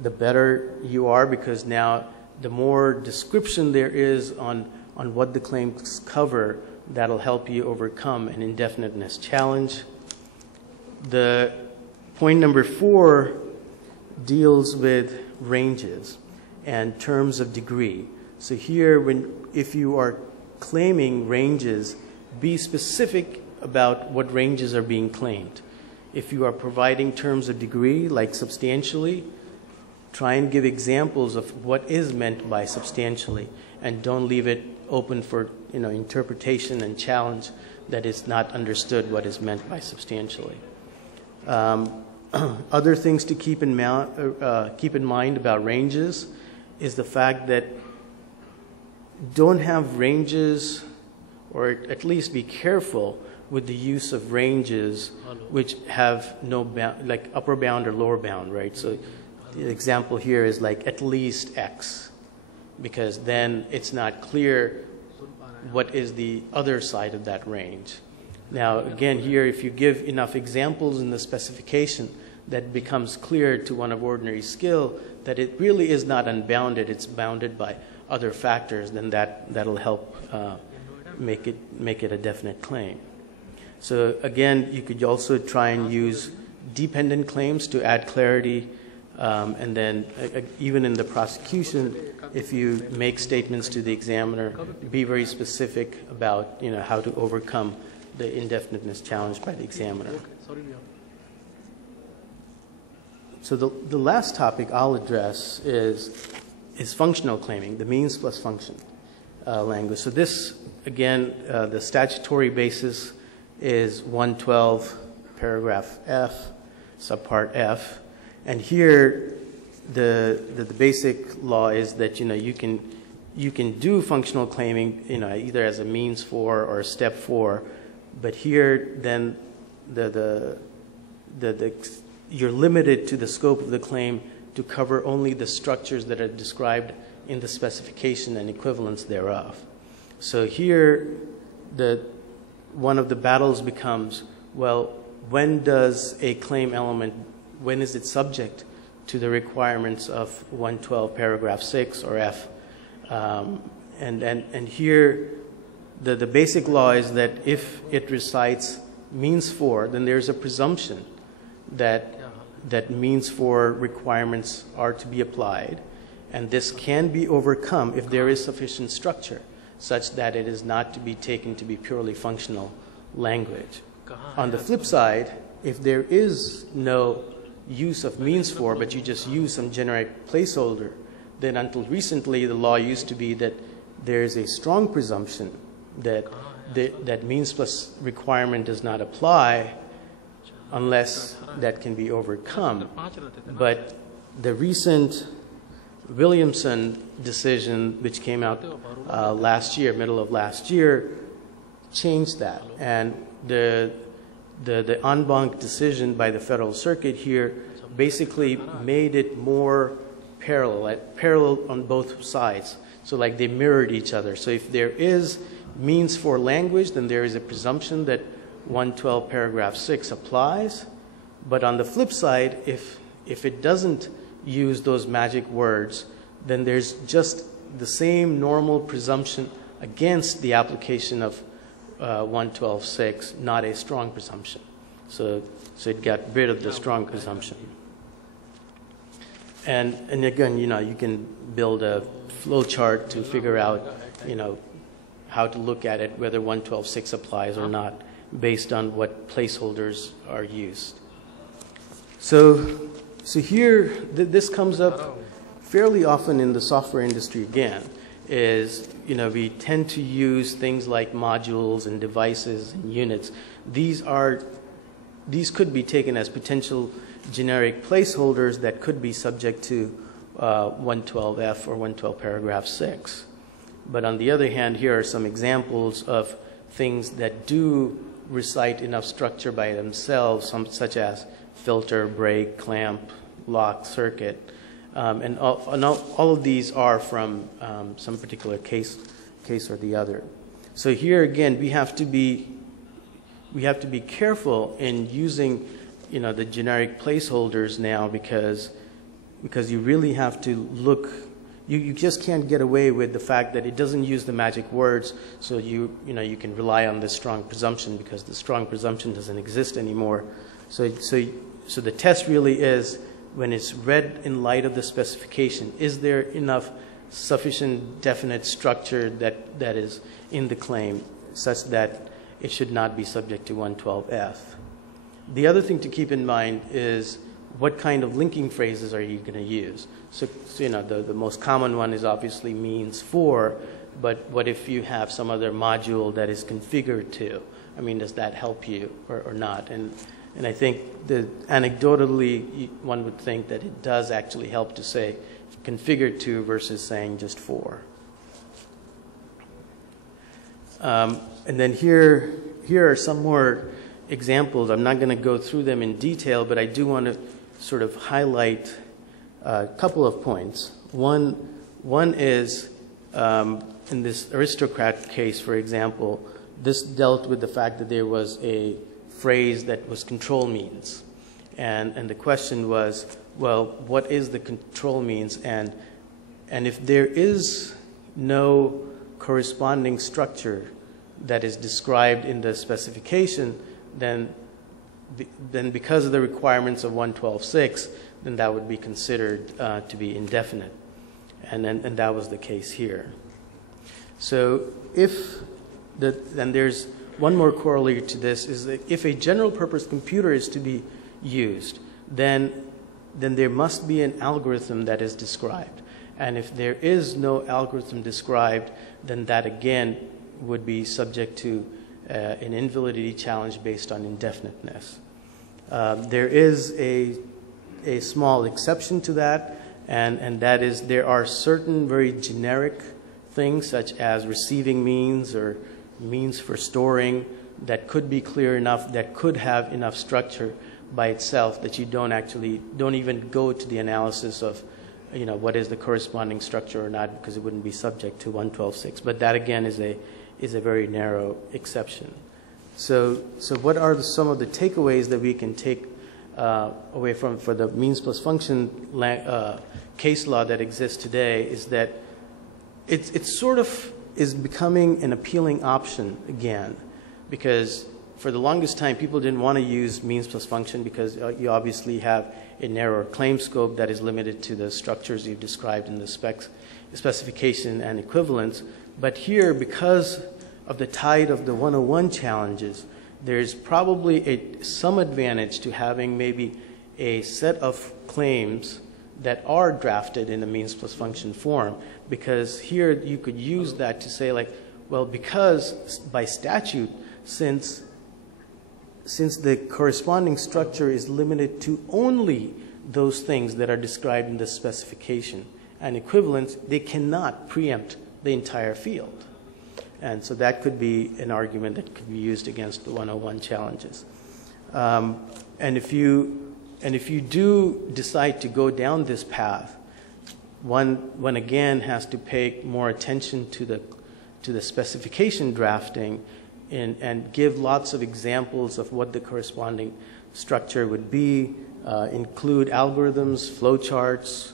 the better you are, because now the more description there is on what the claims cover, that'll help you overcome an indefiniteness challenge. The point number 4 deals with ranges and terms of degree. So here, if you are claiming ranges, be specific about what ranges are being claimed. If you are providing terms of degree, like substantially, try and give examples of what is meant by substantially, and don't leave it open for interpretation and challenge that it's not understood what is meant by substantially. Other things to keep in mind about ranges is the fact that don't have ranges, or at least be careful with the use of ranges which have no bound, like upper bound or lower bound, right? So the example here is like at least X, because then it's not clear what is the other side of that range. Now, again, here, if you give enough examples in the specification, that becomes clear to one of ordinary skill that it really is not unbounded, it's bounded by other factors, then that'll help make it a definite claim. So again, you could also try and use dependent claims to add clarity, and then even in the prosecution, if you make statements to the examiner, be very specific about how to overcome the indefiniteness challenge by the examiner. So the last topic I'll address is functional claiming, the means plus function language. So this, again, the statutory basis is 112 paragraph F, subpart F. And here the basic law is that you can do functional claiming either as a means for or a step for, but here then you're limited to the scope of the claim to cover only the structures that are described in the specification and equivalents thereof. So here one of the battles becomes, well, when does a claim element, when is it subject to the requirements of 112 paragraph 6 or F? And here the basic law is that if it recites means for, then there's a presumption that means for requirements are to be applied, and this can be overcome if there is sufficient structure such that it is not to be taken to be purely functional language. On the flip side, if there is no use of means for, but you just use some generic placeholder, then until recently the law used to be that there is a strong presumption that means plus requirement does not apply unless that can be overcome. But the recent Williamson decision, which came out last year, middle of last year, changed that. And the en banc decision by the Federal Circuit here basically made it more parallel on both sides. So like they mirrored each other. So if there is means for language, then there is a presumption that 112 paragraph 6 applies. But on the flip side, if it doesn't use those magic words, then there's just the same normal presumption against the application of 112.6, not a strong presumption. So it got rid of the strong presumption. And again, you can build a flow chart to figure out, how to look at it, whether 112.6 applies or not, based on what placeholders are used. So here, this comes up fairly often in the software industry again, is, we tend to use things like modules and devices and units. These could be taken as potential generic placeholders that could be subject to 112F or 112 paragraph 6. But on the other hand, here are some examples of things that do recite enough structure by themselves, such as filter, brake, clamp, lock, circuit. And all of these are from some particular case or the other. So here again, we have to be careful in using the generic placeholders now, because because you really have to look. You just can't get away with the fact that it doesn't use the magic words, so you can rely on this strong presumption because the strong presumption doesn't exist anymore. So the test really is, when it's read in light of the specification, is there enough sufficient definite structure that is in the claim such that it should not be subject to 112F. The other thing to keep in mind is what kind of linking phrases are you going to use. So the most common one is obviously means for, but what if you have some other module that is configured to? I mean, does that help you or not? And I think anecdotally, one would think that it does actually help to say configured to versus saying just for. And then here are some more examples. I'm not going to go through them in detail, but I do want to sort of highlight a couple of points. One is in this aristocrat case, for example, this dealt with the fact that there was a phrase that was control means. And the question was, well, what is the control means? And if there is no corresponding structure that is described in the specification, then because of the requirements of 112.6, then that would be considered to be indefinite. And that was the case here. So then there's one more corollary to this, is that if a general purpose computer is to be used, then there must be an algorithm that is described. And if there is no algorithm described, then that again would be subject to an invalidity challenge based on indefiniteness. There is a small exception to that, and that is there are certain very generic things such as receiving means or means for storing that could be clear enough, that could have enough structure by itself that you don't even go to the analysis of what is the corresponding structure or not, because it wouldn't be subject to 112.6. But that again is a very narrow exception. So what are some of the takeaways that we can take away for the means plus function case law that exists today is that it sort of is becoming an appealing option again, because for the longest time people didn't want to use means plus function because you obviously have a narrower claim scope that is limited to the structures you've described in the specification and equivalence. But here, because of the tide of the 101 challenges, there's probably some advantage to having maybe a set of claims that are drafted in a means plus function form, because here you could use that to say, like, well, because by statute, since the corresponding structure is limited to only those things that are described in the specification and equivalence, they cannot preempt the entire field. And so that could be an argument that could be used against the 101 challenges. And if you do decide to go down this path, one again has to pay more attention to the specification drafting and give lots of examples of what the corresponding structure would be, include algorithms, flowcharts.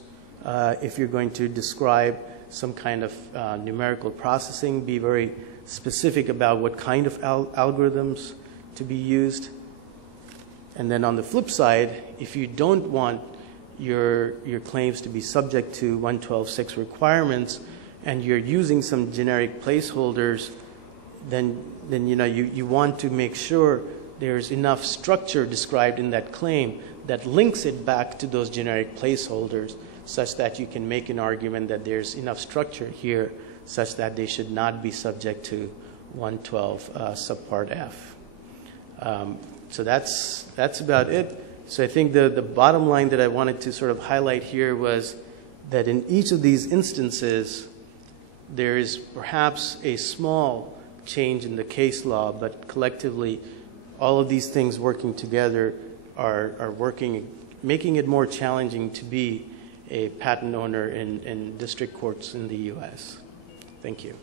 If you're going to describe some kind of numerical processing, be very specific about what kind of algorithms to be used. And then on the flip side, if you don't want your claims to be subject to 112.6 requirements and you're using some generic placeholders, then you want to make sure there's enough structure described in that claim that links it back to those generic placeholders, such that you can make an argument that there's enough structure here such that they should not be subject to 112 subpart F. So that's about it. So I think the bottom line that I wanted to sort of highlight here was that in each of these instances, there is perhaps a small change in the case law, but collectively, all of these things working together are making it more challenging to be a patent owner in district courts in the U.S. Thank you.